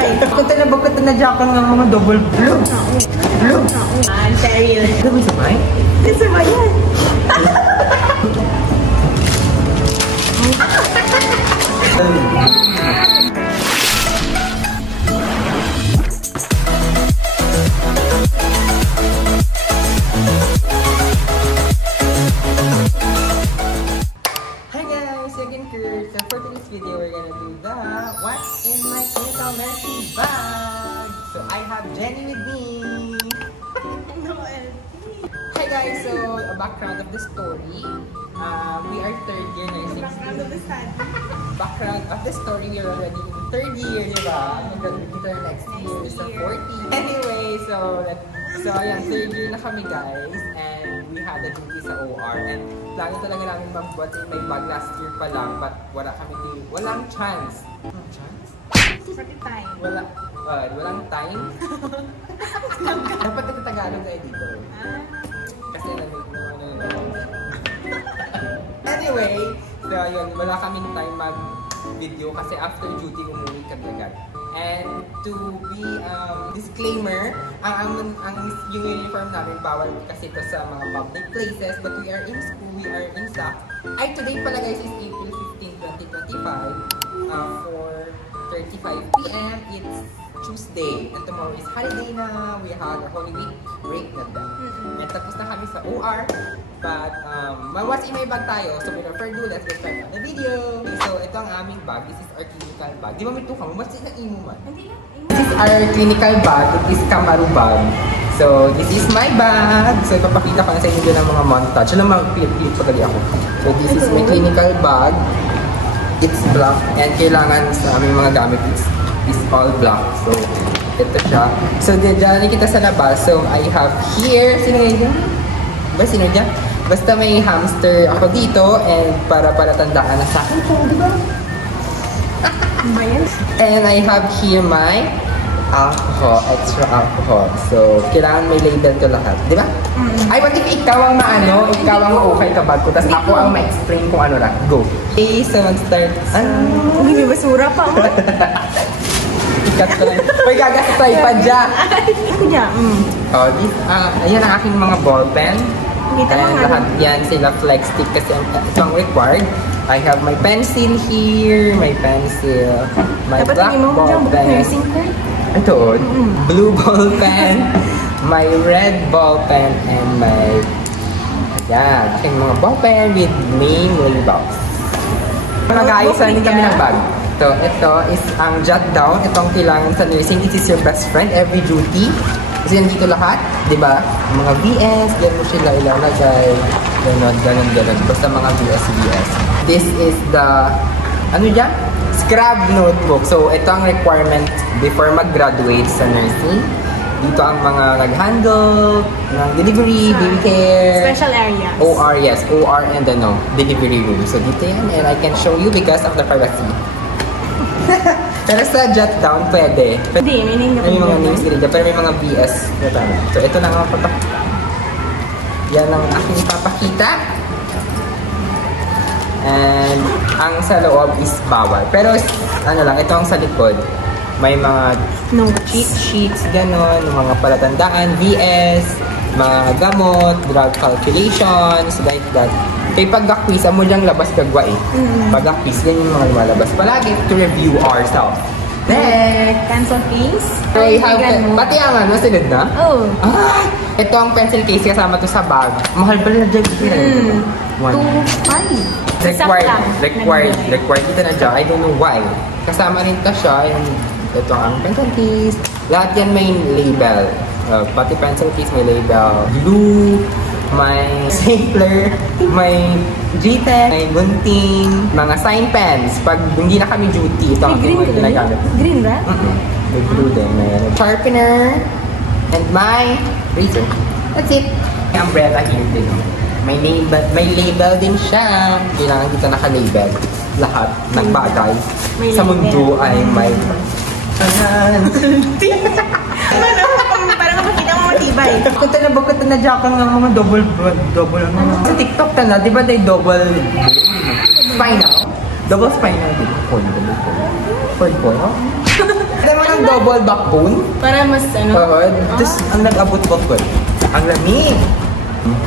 matibay. Kung bakit na jakan nga mga double blue. Blue. I'm serious. Ano ba sabay? Kasi ba yan? Hi guys, again Kurt. So for today's video, we're gonna do the what's in my clinical nursing bag. So I have Jenny with me. Hi guys, so a background of the story. We are third year nursing students. Background of the story, we are already in third year, di ba? Mag-graduate next year sa 40. Anyway, so ayan, third year na kami guys. And we had a duty sa OR. And plano talaga namin mag-buat in my bag last year pa lang. But walang chance. Walang chance? Pati time. Walang time? Dapat nagtatagalog tayo dito. Kasi anyway, so yun, wala kaming time mag-video kasi after duty umuwi kami agad. And to be disclaimer, ang yung uniform namin bawal kasi ito sa mga public places, but we are in school, we are in SAC. Ay, today pala guys is April 15, 2025 for 35 PM. It's Tuesday and tomorrow is holiday na. We had our Holy Week break na done. And tapos na kami sa OR. But, what's in my bag tayo? So, without further ado, let's get started on the video. So, ito ang aming bag. This is our clinical bag. Di ba may tukang? What's in the imo man? This is our clinical bag. It is Kamaru bag. So, this is my bag. So, ipapakita ko na sa inyo din ang mga montage. Alam mo, mag-clip pa gali ako. So, this is my clinical bag. It's black. And kailangan sa aming mga gamit is all black. So, ito siya. So, dyan kita sa labas. So, I have here, sino yun? Sino dyan? Basta may hamster ako dito and para tandaan na sa akin ito, di ba? And I have here my alcohol, extra alcohol. So, kailangan may label ko lahat, di ba? Ay, what if ikaw ang maano, ikaw ang okay kabag ko, tapos ako ang ma-explain kung ano lang. Go! Okay, so mag-start. Hindi may basura pa. Ikat ko lang. Uy, gagas tayo pa dyan. Ako dyan. Oh, ayan ang aking mga ball pen. And lahat yan sila flex stick kasi ito ang required. I have my pencil here, my pencil, my black ball pen. Ito, blue ball pen, my red ball pen, and my aking mga ball pen with name labels. Mag-aayos din kami ng bag. So, ito is ang jot down. Itong kailangan sa nursing. It is your best friend every duty. Kasi nandito lahat, di ba? Mga VS, diyan mo sila ilalagay. Ganon. Basta mga VS. This is the, ano dyan? Scrub notebook. So, ito ang requirement before mag-graduate sa nursing. Dito ang mga nag-handle ng delivery, baby care. Special areas. OR, yes. OR and delivery room. So, dito yan. And I can show you because of the privacy. Pero sa jot down, pwede. Hindi, may mga names dito. Pero may mga BS. So, ito na nga yan ang aking ipapakita. And, ang sa loob is bawal. Pero, ano lang, ito ang sa likod. May mga cheat sheets, gano'n, mga palatandaan, VS, mga gamot, drug calculations, like that. Kaya pag-quiz, mo diyang labas kagwa eh. Pag-quiz, ganyan yung mga lumalabas. Palagi to review ourselves. Next! Pencil case? I have, pati ang ano, sunod na? Oh. Ito ang pencil case kasama to sa bag. Mahal pala na dyan. 2.5. Required dito na dyan. I don't know why. Kasama rin to siya. Ito ang pencil case. Lahat yan may label. Pati pencil case may label. Blue, may stapler, may G10, may gunting, mga sign pens. Pag hindi na kami duty, ito ang ginagamit. Green ba? May blue din. May sharpener, and my razor. That's it. May umbrella here din. May label din siya. Kailangan dito naka-label. Lahat ng bagay sa mundo ay may... Parang makikita mo matibay. Bakit na jakan nga mga double sa TikTok na, di ba they double spinal? Double spinal. Fold po. Alam mo ng double backbone. Para mas ano? Oo. Tapos ang nag-abot ko ko. Ang lamig.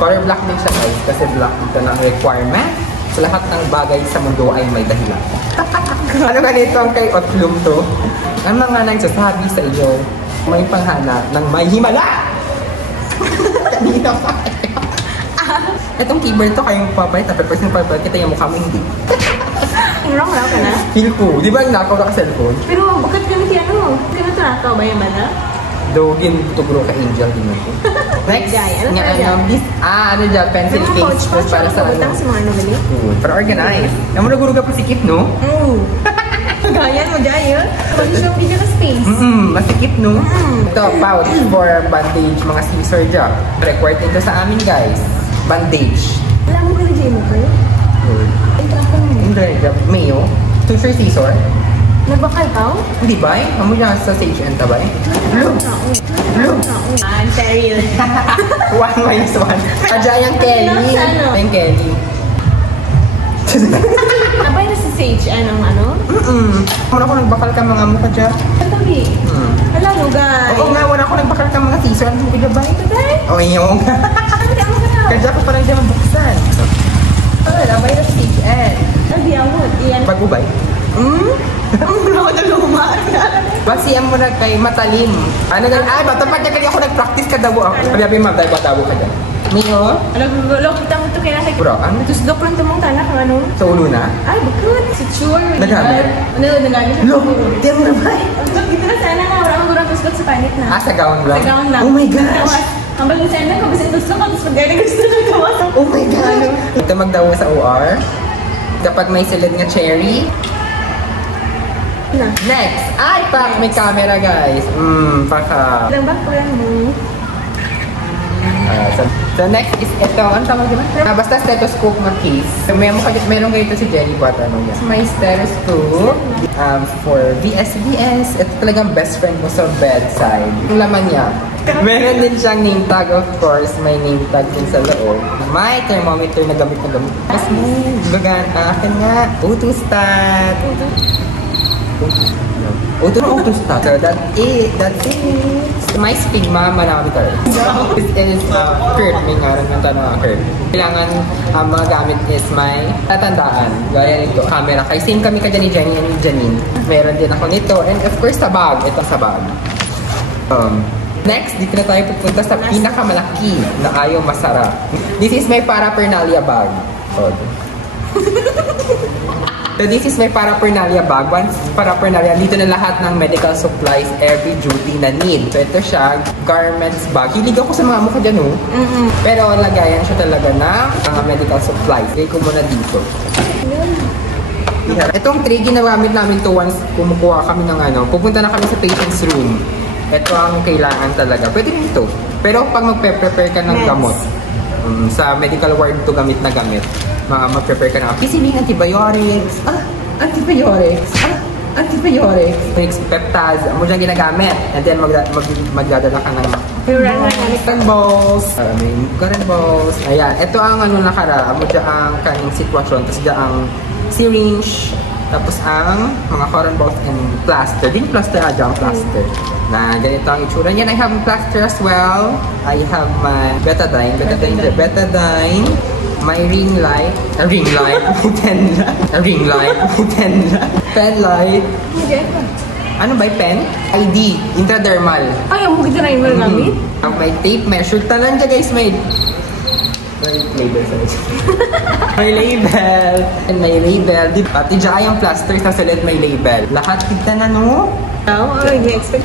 Color black din siya guys. Kasi black dito ng requirement. Sa lahat ng bagay sa mundo ay may dahilan. Ano ganito ang kay Otlum to? Ang mga nagsasabi sa iyo, may panghana ng may himala! Kanina pa. Itong keyboard to kayong papalit. Tapos yung papalit kita yung mukha mo hindi. Wrong ka na? Feel ko. Di ba nakaw na ka cellphone? Pero bakit ganito yan ano? Ganito nakaw ba yung mana? Dogin tugro ka angel din ako. Next, Ano nga talaga? this, ano dyan, pencil Mga case pouch para sa ano. sa mga ano gali? Para organize. Naman naguro ka po sikip, no? Ganyan mo dyan yun. Kasi siyang bigyan na space. Masikip, no? Ito, pouch for bandage, mga scissor dyan. Required ito sa amin, guys. Bandage. Alam mo ba na dyan mo kayo? Ay, trapa mo. Hindi, mayo. Suture scissor. Nagbakal ka? Hindi ba? Amo dyan sa sage and tabay. Look! Look! Ontario. 1 minus 1. Kadya yung Kelly. Ano, sa ano? Yung Kelly. Abay na si Sage, anong ano? Wala ko nagbakal ka mga mukha dyan. Katabi. Alam mo, guys. Oo nga, wala ko nagbakal ka mga scissor. Ano mo ba? Tatay? Oo, yung. Hindi ako ka na. Kadya ko parang dyan mabuksan. Abay na sage and. Hindi ako. Iyan. Pagubay. Ang gulo na luma. Basihan mo na kay matalim. Ano gan? Ay, bata pa kaya ako nag-practice ka daw ako. Sabi mo, dahil bata ka dyan. Mio? Alam mo, gulo. Kita mo ito kaya nasa... Bro, ano? Tuslo ko lang tumong tanak ng ano. Sa ulo na? Ay, bakit? Si Chur. Nagamit? Ano, nagamit siya. Look, di mo na ba? Ito na sana nga. Wala akong gurang tuslo sa panit na. Ah, sa gown lang? Sa gown lang. Oh my gosh! Ang bagong sana ko, kasi tuslo ko, tapos pag-gani gusto na gawas. Oh my God! Ito magdawo sa OR. Kapag may silid nga cherry. Next! Ay, pak! May camera, guys. Paka. Ilang ba? Kulang mo. So next is ito. Ano tawag diba? Basta stethoscope na case. So, meron kayo ito si Jenny Pot. Ano yan? May stethoscope for VSVS. Ito talagang best friend mo sa bedside. Yung laman niya. Meron din siyang name tag, of course. May name tag din sa loob. May thermometer na gamit na gamit. Kasi gagaan akin nga. Autostat. Autostat. So that's it. That's it. May stigma, marami tayo. This is curve. May ngaran ng tanong curve. Kailangan mga gamit is may tatandaan. Gaya nito, camera. Kaya same kami ka dyan ni Jenny and Janine. Meron din ako nito. And of course, sa bag. Ito sa bag. Next, dito na tayo pupunta sa pinakamalaki na ayaw masarap. This is my paraphernalia bag. So this is my paraphernalia bag. Once paraphernalia, dito na lahat ng medical supplies every duty na need. So ito siya, garments bag. Hilig ako sa mga mukha dyan, oh. Pero lagayan siya talaga ng mga medical supplies. Gay ko muna dito. Itong tray, ginagamit namin to once kumukuha kami ng ano. Pupunta na kami sa patient's room. Ito ang kailangan talaga. Pwede rin ito. Pero pag magpe-prepare ka ng gamot, sa medical ward to gamit na gamit, mag-prepare ka ng penicillin, antibiotics, antibiotics, peptides, mo dyan ginagamit. And then magdadala ka ng cotton balls, cotton balls. Ayan, ito ang ano nakara, mo dyan ang kaning sitwasyon, tapos dyan ang syringe, tapos ang mga cotton balls and plaster. Din plaster, dyan plaster. Na ganito ang itsura niyan. I have plaster as well. I have my betadine, my ring light, pen light. Ano ba yung pen? ID, intradermal. Ay, ang bukid na yung mga gamit? May tape measure. Talan dyan guys, may label. May label. And may label. Pati dyan yung plaster sa salit may label. Lahat kita na no? Oo, expect.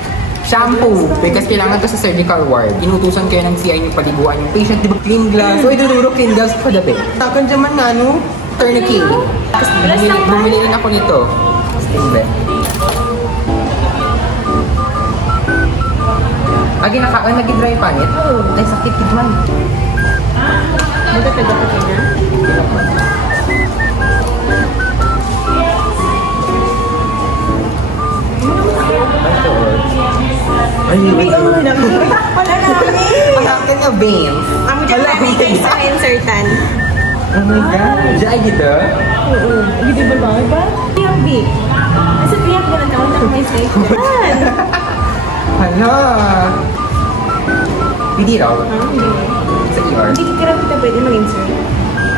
Shampoo, because kailangan to sa surgical ward. Inutusan kayo ng CI yung paliguan yung patient, di ba? Clean glass. So, iduduro clean glass ko dabi. Takan dyan man nga, no? Tourniquet. Tapos, bumili rin ako nito. Hindi. Nag-dry panit? Oo. Ay, sakit man. Magkapagod ka na? Ay, Wala na kami. Pagkakan niya, veins. Amo dyan namin guys sa insertan. Oh my God. Diyan gitu? Oo. Hindi ba ba? Piyang B. Nasa piyang ka na taon na may steak. Yan. Hala! Hindi raw. Hindi. Sa ER. Hindi kita pwede mag-insert.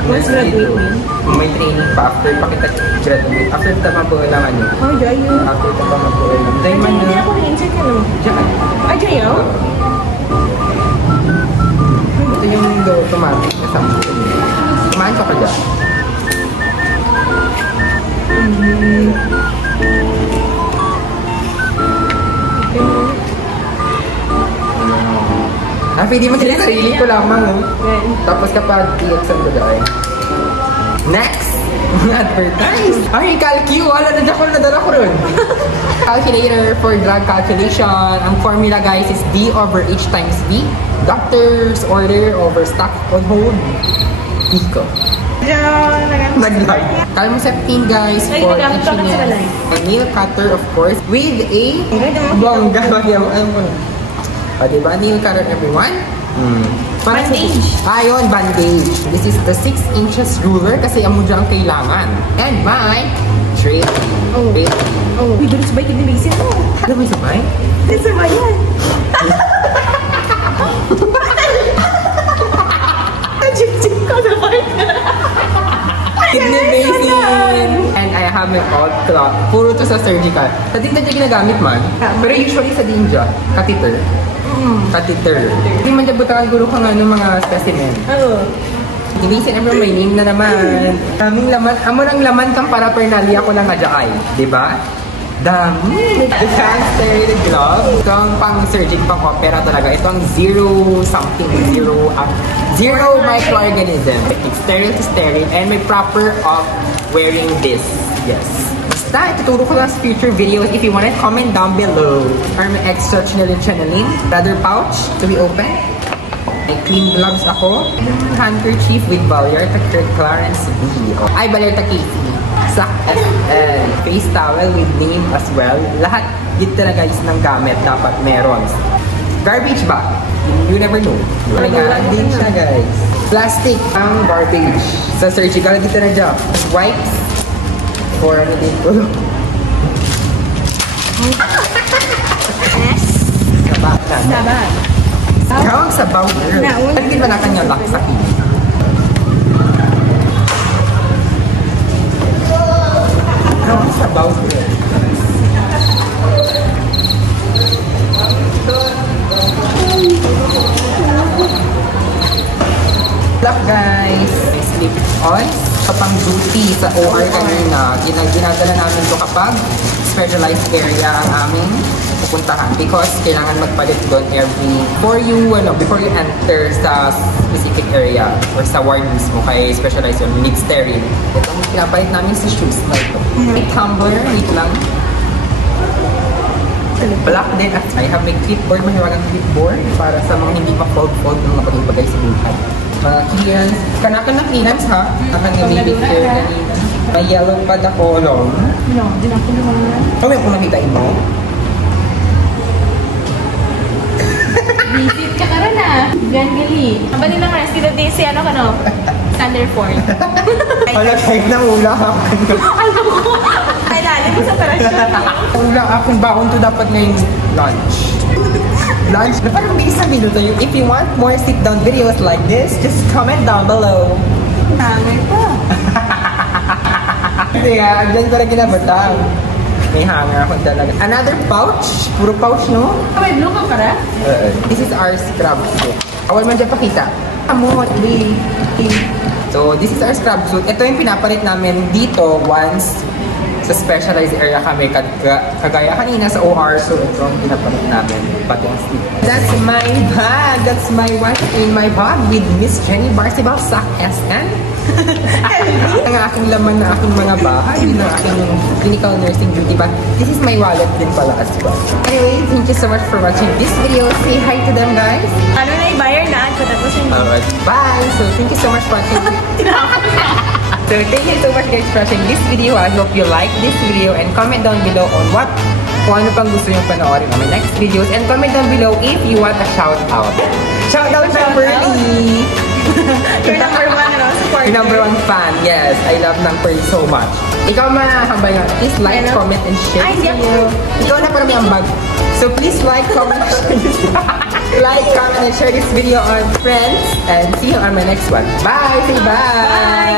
Once graduate mo. Kung may training pa after pa kita graduate. After kita mabulang ano. Oh, Jayo. After kita pa mabulang. Dahil man Hindi na. ako mag-insert ka naman. Diyan. Ah, Jayo? Ito yung automatic na something. Kumain ka pa dyan. Pwede mo sila sarili ko lamang, oh. Tapos kapag i-exam ko dahil. Next! Advertise! Ay, calcu! Wala na dyan ko nadala ko rin. Calculator for drug calculation. Ang formula, guys, is D over H times V. Doctor's order over stock on hold. Iko. Nag-lag. Calmoseptine, guys, for itchiness. A nail cutter, of course, with a bongga. Diba? Nail cutter, everyone? Bandage. Ayun, bandage. This is the 6 inches ruler kasi amo dyan kailangan. And my tray. Oh. Oh. Uy, doon sabay kinilisin mo. Ano ba yung sabay? Doon sabay yan. Jik-jik ko sabay. Kidney basin. And I have my old cloth. Puro to sa surgical. Sa dinta dyan ginagamit man. Pero usually sa dinja, catheter. Catheter. Hindi man dyan butang guro ka nga ng mga specimen. Oo. Ginisin everyone, may name na naman. Daming laman. Amo ng laman kang para pernali ako lang adyaay. Diba? Dami. The sterile glove. Ito ang pang-surgic, pang-opera talaga. Ito ang zero microorganism. It's sterile to sterile and may proper of wearing this. Yes. Basta, ituturo ko lang sa future videos. If you want it, comment down below. Or may extra channeling. Leather pouch to be open. May clean gloves ako. Handkerchief with Valyarta Clarence B. Ay, Valyarta Casey. Sack SL. Face towel with name as well. Lahat dito na guys ng gamit dapat meron. Garbage bag. You never know. Din siya guys. Plastic ang garbage. Sa surgical dito na dyan. Wipes. For ano dito. Sabat na. Sabat. Ikaw ang sabaw girl. Hindi ba na kanya lock sa kinig? Ikaw ang sabaw girl. Look guys! Slip on. Kapang duty sa OR kanina, ginadala namin to kapag specialized area ang aming pupuntahan because kailangan magpalit doon before you enter sa specific area or sa ward mismo kay specialized yun, need sterile. Ito ang pinapalit namin sa shoes na ito. May tumbler, dito lang. Black din at I have my clipboard, mahiwagang clipboard para sa mga hindi pa-fold-fold ng napag-ibagay sa buhay. Mga clearance. Kanakan na clearance ha? Kanakan na baby care kanina. May yellow pad ako, no? No, din ako naman. May kung nakitain mo? Visit ka rin ah. Gan gali. Bali ng rest dito din si ano ka no? Thunderford. Wala kahit na ula ako. Alam ko. Kailangan mo sa parasyon. Ula akong baon to dapat ngayong lunch. Lunch? Na parang may isang minuto yun. If you want more sit-down videos like this, just comment down below. Hangay pa. Kasi nga, dyan ko na ginabatang. May hanger ako talaga. Another pouch. Puro pouch, no? May blue ka para? This is our scrub suit. Awal man dyan pakita. Amot, wait. So, this is our scrub suit. Ito yung pinapalit namin dito once sa specialized area kami. Kagaya kanina sa OR. So, ito ang pinapalit namin. Pati ang sleep. That's my bag. That's my what's in my bag with Miss Jenny Barcibal Sac SN. Ang aking laman na aking mga bahay, ng aking clinical nursing duty bag. This is my wallet din pala as well. Anyway, thank you so much for watching this video. Say hi to them, guys. Ano na i-buyer na? Patapos yung Alright, bye! So, thank you so much for watching. So, thank you so much guys for watching this video. I hope you like this video and comment down below on kung ano pang gusto nyo panoorin on my next videos. And comment down below if you want a shout out. Shout out to Pearly! You're number one, ano? Support. Yung number one fan, yes. I love ng Pearly so much. Ikaw mahambay nga. Please like, comment, and share Ay, this video. Ikaw na parang may ambag. So please like, comment, like, comment, and share this video on friends. And see you on my next one. Bye! Say bye! Bye!